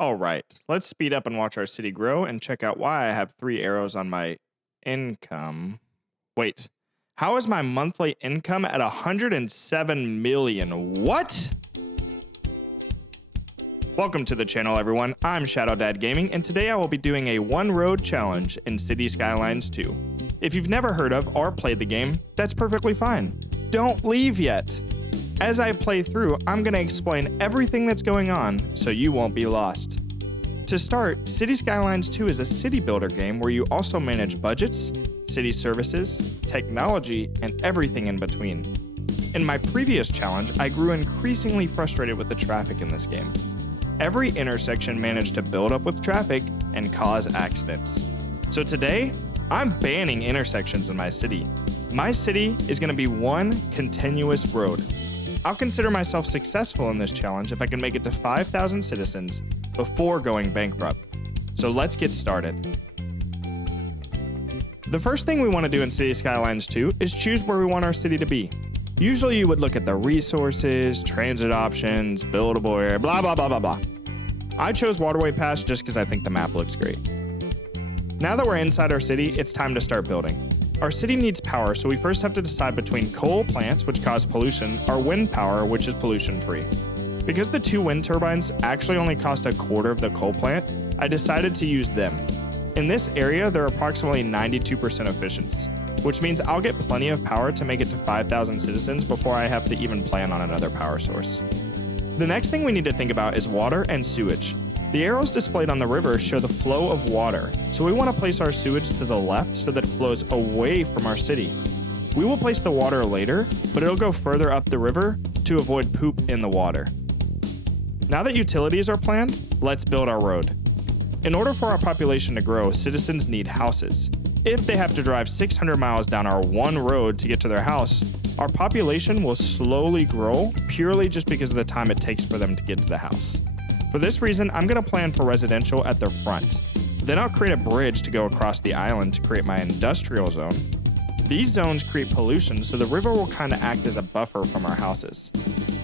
Alright, let's speed up and watch our city grow and check out why I have 3 arrows on my income. Wait, how is my monthly income at 107 million? What? Welcome to the channel, everyone. I'm Shadow Dad Gaming, and today I will be doing a one-road challenge in City Skylines II. If you've never heard of or played the game, that's perfectly fine. Don't leave yet. As I play through, I'm going to explain everything that's going on so you won't be lost. To start, City Skylines II is a city builder game where you also manage budgets, city services, technology, and everything in between. In my previous challenge, I grew increasingly frustrated with the traffic in this game. Every intersection managed to build up with traffic and cause accidents. So today, I'm banning intersections in my city. My city is going to be one continuous road. I'll consider myself successful in this challenge if I can make it to 5,000 citizens before going bankrupt. So let's get started. The first thing we want to do in City Skylines 2 is choose where we want our city to be. Usually you would look at the resources, transit options, buildable area, blah, blah, blah, blah, blah. I chose Waterway Pass just because I think the map looks great. Now that we're inside our city, it's time to start building. Our city needs power, so we first have to decide between coal plants, which cause pollution, or wind power, which is pollution-free. Because the 2 wind turbines actually only cost a quarter of the coal plant, I decided to use them. In this area, they're approximately 92% efficient, which means I'll get plenty of power to make it to 5,000 citizens before I have to even plan on another power source. The next thing we need to think about is water and sewage. The arrows displayed on the river show the flow of water, so we want to place our sewage to the left so that it flows away from our city. We will place the water later, but it'll go further up the river to avoid poop in the water. Now that utilities are planned, let's build our road. In order for our population to grow, citizens need houses. If they have to drive 600 miles down our one road to get to their house, our population will slowly grow purely just because of the time it takes for them to get to the house. For this reason, I'm going to plan for residential at the front. Then I'll create a bridge to go across the island to create my industrial zone. These zones create pollution, so the river will kind of act as a buffer from our houses.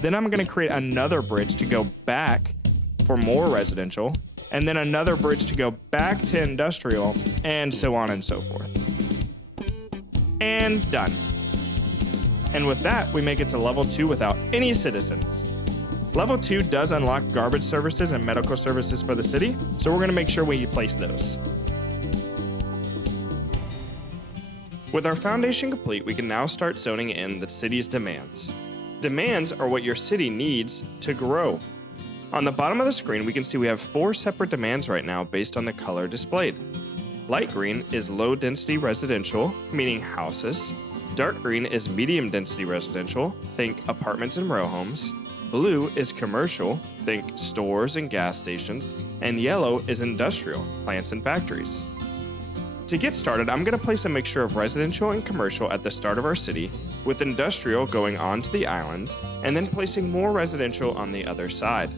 Then I'm going to create another bridge to go back for more residential, and then another bridge to go back to industrial, and so on and so forth. And done. And with that, we make it to level 2 without any citizens. Level 2 does unlock garbage services and medical services for the city, so we're going to make sure we place those. With our foundation complete, we can now start zoning in the city's demands. Demands are what your city needs to grow. On the bottom of the screen, we can see we have 4 separate demands right now based on the color displayed. Light green is low density residential, meaning houses. Dark green is medium density residential, think apartments and row homes. Blue is commercial, think stores and gas stations, and yellow is industrial, plants and factories. To get started, I'm going to place a mixture of residential and commercial at the start of our city, with industrial going onto the island, and then placing more residential on the other side.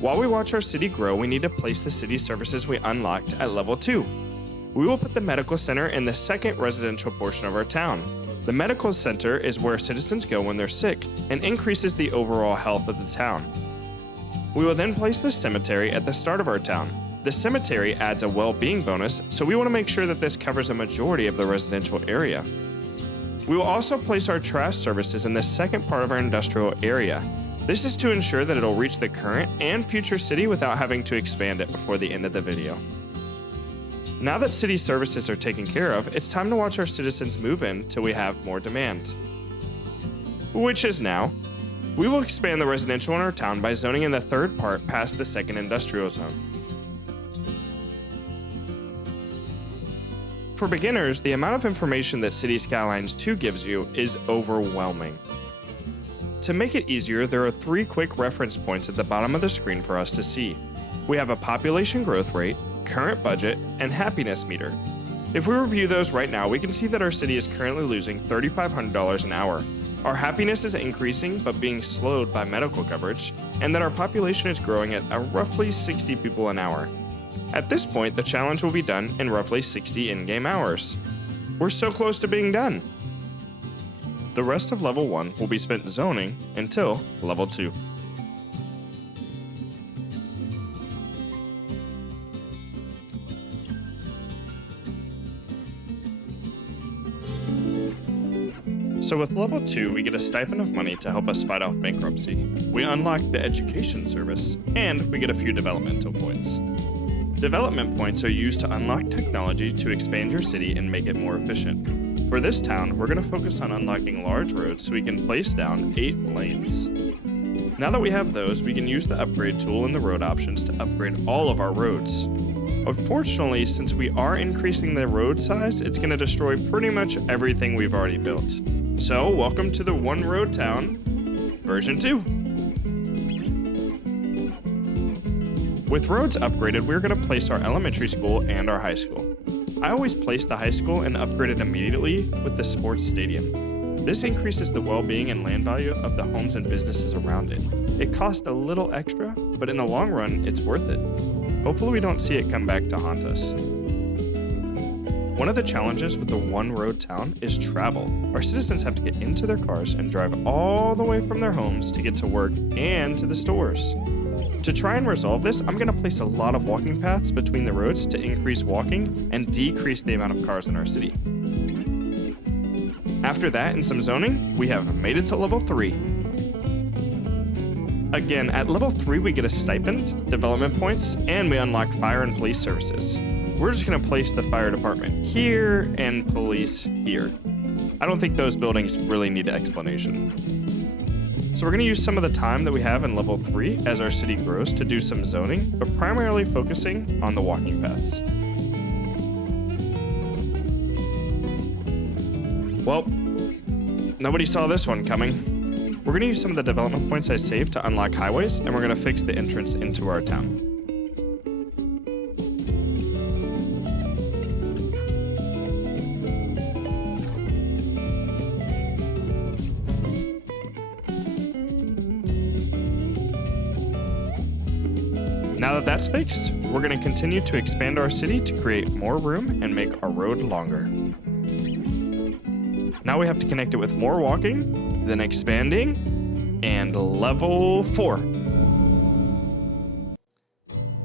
While we watch our city grow, we need to place the city services we unlocked at level 2. We will put the medical center in the second residential portion of our town. The medical center is where citizens go when they're sick and increases the overall health of the town. We will then place the cemetery at the start of our town. The cemetery adds a well-being bonus, so we want to make sure that this covers a majority of the residential area. We will also place our trash services in the second part of our industrial area. This is to ensure that it'll reach the current and future city without having to expand it before the end of the video. Now that city services are taken care of, it's time to watch our citizens move in till we have more demand. Which is now. We will expand the residential in our town by zoning in the third part past the second industrial zone. For beginners, the amount of information that City Skylines 2 gives you is overwhelming. To make it easier, there are 3 quick reference points at the bottom of the screen for us to see. We have a population growth rate, current budget, and happiness meter. If we review those right now, we can see that our city is currently losing $3,500 an hour. Our happiness is increasing but being slowed by medical coverage, and that our population is growing at roughly 60 people an hour. At this point, the challenge will be done in roughly 60 in-game hours. We're so close to being done. The rest of level 1 will be spent zoning until level 2. So with level 2, we get a stipend of money to help us fight off bankruptcy. We unlock the education service, and we get a few developmental points. Development points are used to unlock technology to expand your city and make it more efficient. For this town, we're going to focus on unlocking large roads so we can place down 8 lanes. Now that we have those, we can use the upgrade tool in the road options to upgrade all of our roads. Unfortunately, since we are increasing the road size, it's going to destroy pretty much everything we've already built. So, welcome to the One Road Town, version 2. With roads upgraded, we're going to place our elementary school and our high school. I always place the high school and upgrade it immediately with the sports stadium. This increases the well-being and land value of the homes and businesses around it. It costs a little extra, but in the long run, it's worth it. Hopefully we don't see it come back to haunt us. One of the challenges with the One Road Town is travel. Our citizens have to get into their cars and drive all the way from their homes to get to work and to the stores. To try and resolve this, I'm going to place a lot of walking paths between the roads to increase walking and decrease the amount of cars in our city. After that and some zoning, we have made it to level 3. Again, at level 3 we get a stipend, development points, and we unlock fire and police services. We're just going to place the fire department here and police here. I don't think those buildings really need explanation. So we're going to use some of the time that we have in level 3 as our city grows to do some zoning, but primarily focusing on the walking paths. Well, nobody saw this one coming. We're going to use some of the development points I saved to unlock highways, and we're going to fix the entrance into our town. Now that that's fixed, we're going to continue to expand our city to create more room and make our road longer. Now we have to connect it with more walking, then expanding, and level 4.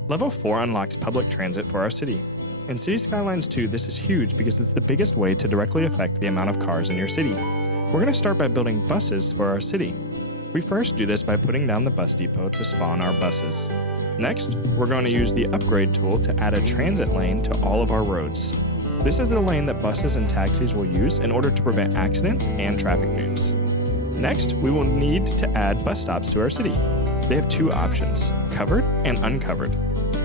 Level 4 unlocks public transit for our city. In City Skylines II, this is huge because it's the biggest way to directly affect the amount of cars in your city. We're going to start by building buses for our city. We first do this by putting down the bus depot to spawn our buses. Next, we're going to use the upgrade tool to add a transit lane to all of our roads. This is the lane that buses and taxis will use in order to prevent accidents and traffic jams. Next, we will need to add bus stops to our city. They have 2 options, covered and uncovered.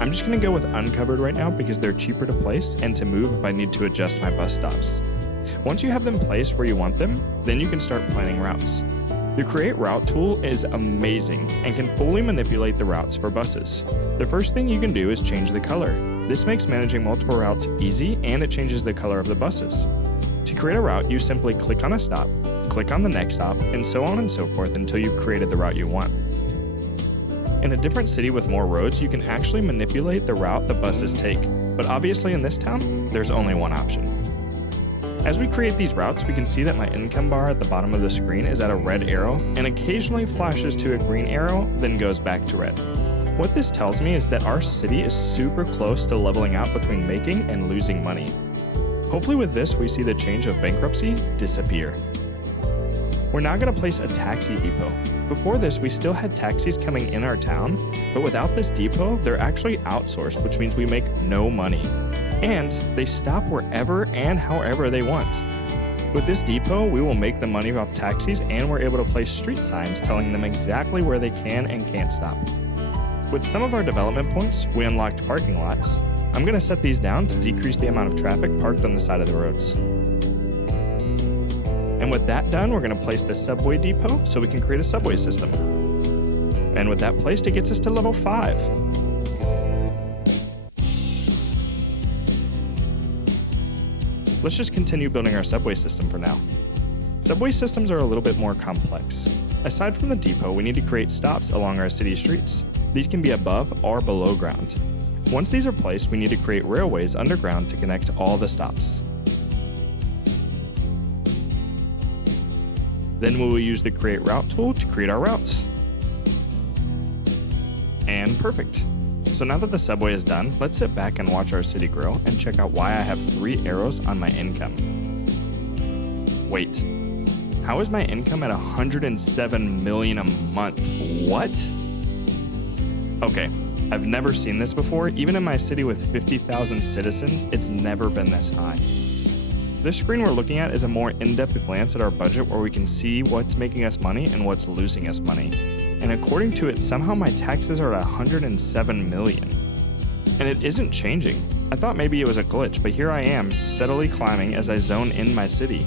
I'm just going to go with uncovered right now because they're cheaper to place and to move if I need to adjust my bus stops. Once you have them placed where you want them, then you can start planning routes. The Create Route tool is amazing and can fully manipulate the routes for buses. The first thing you can do is change the color. This makes managing multiple routes easy, and it changes the color of the buses. To create a route, you simply click on a stop, click on the next stop, and so on and so forth until you've created the route you want. In a different city with more roads, you can actually manipulate the route the buses take, but obviously in this town, there's only one option. As we create these routes, we can see that my income bar at the bottom of the screen is at a red arrow and occasionally flashes to a green arrow, then goes back to red. What this tells me is that our city is super close to leveling out between making and losing money. Hopefully with this, we see the change of bankruptcy disappear. We're now going to place a taxi depot. Before this, we still had taxis coming in our town, but without this depot, they're actually outsourced, which means we make no money. And they stop wherever and however they want. With this depot, we will make the money off taxis, and we're able to place street signs telling them exactly where they can and can't stop. With some of our development points, we unlocked parking lots. I'm going to set these down to decrease the amount of traffic parked on the side of the roads. And with that done, we're going to place the subway depot so we can create a subway system. And with that placed, it gets us to level 5. Let's just continue building our subway system for now. Subway systems are a little bit more complex. Aside from the depot, we need to create stops along our city streets. These can be above or below ground. Once these are placed, we need to create railways underground to connect all the stops. Then we will use the Create Route tool to create our routes. And perfect. So now that the subway is done, let's sit back and watch our city grow and check out why I have 3 arrows on my income. Wait, How is my income at 107 million a month? What? Okay, I've never seen this before. Even in my city with 50,000 citizens, it's never been this high. This screen we're looking at is a more in-depth glance at our budget where we can see what's making us money and what's losing us money. And according to it, somehow my taxes are at 107 million. And it isn't changing. I thought maybe it was a glitch, but here I am, steadily climbing as I zone in my city.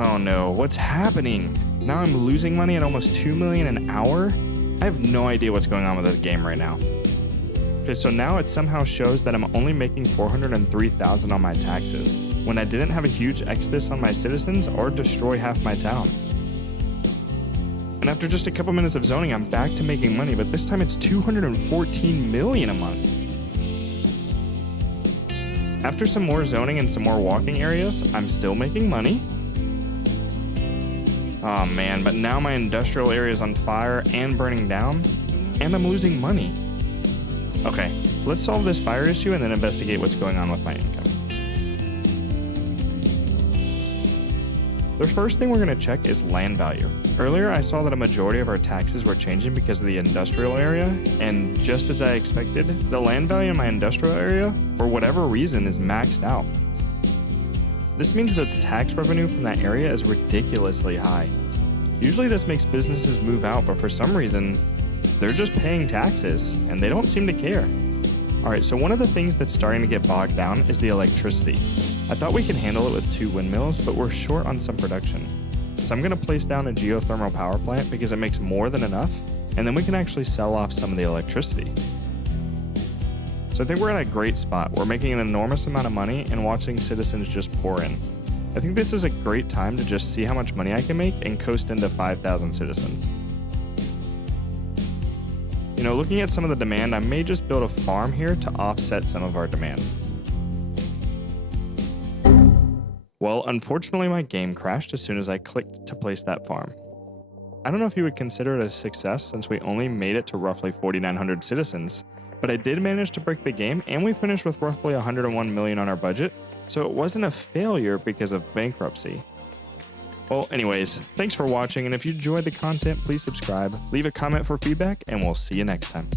Oh no, what's happening? Now I'm losing money at almost 2 million an hour? I have no idea what's going on with this game right now. Okay, so now it somehow shows that I'm only making 403,000 on my taxes, when I didn't have a huge exodus on my citizens or destroy half my town. And after just a couple minutes of zoning, I'm back to making money, but this time it's 214 million a month. After some more zoning and some more walking areas, I'm still making money. Oh man, but now my industrial area is on fire and burning down, and I'm losing money. Okay, let's solve this fire issue and then investigate what's going on with my income. The first thing we're going to check is land value. Earlier, I saw that a majority of our taxes were changing because of the industrial area, and just as I expected, the land value in my industrial area, for whatever reason, is maxed out. This means that the tax revenue from that area is ridiculously high. Usually this makes businesses move out, but for some reason, they're just paying taxes, and they don't seem to care. Alright, so one of the things that's starting to get bogged down is the electricity. I thought we could handle it with 2 windmills, but we're short on some production. So I'm going to place down a geothermal power plant because it makes more than enough, and then we can actually sell off some of the electricity. So I think we're at a great spot. We're making an enormous amount of money and watching citizens just pour in. I think this is a great time to just see how much money I can make and coast into 5,000 citizens. You know, looking at some of the demand, I may just build a farm here to offset some of our demand. Well, unfortunately my game crashed as soon as I clicked to place that farm. I don't know if you would consider it a success since we only made it to roughly 4,900 citizens, but I did manage to break the game and we finished with roughly 101 million on our budget, so it wasn't a failure because of bankruptcy. Well, anyways, thanks for watching, and if you enjoyed the content, please subscribe, leave a comment for feedback, and we'll see you next time.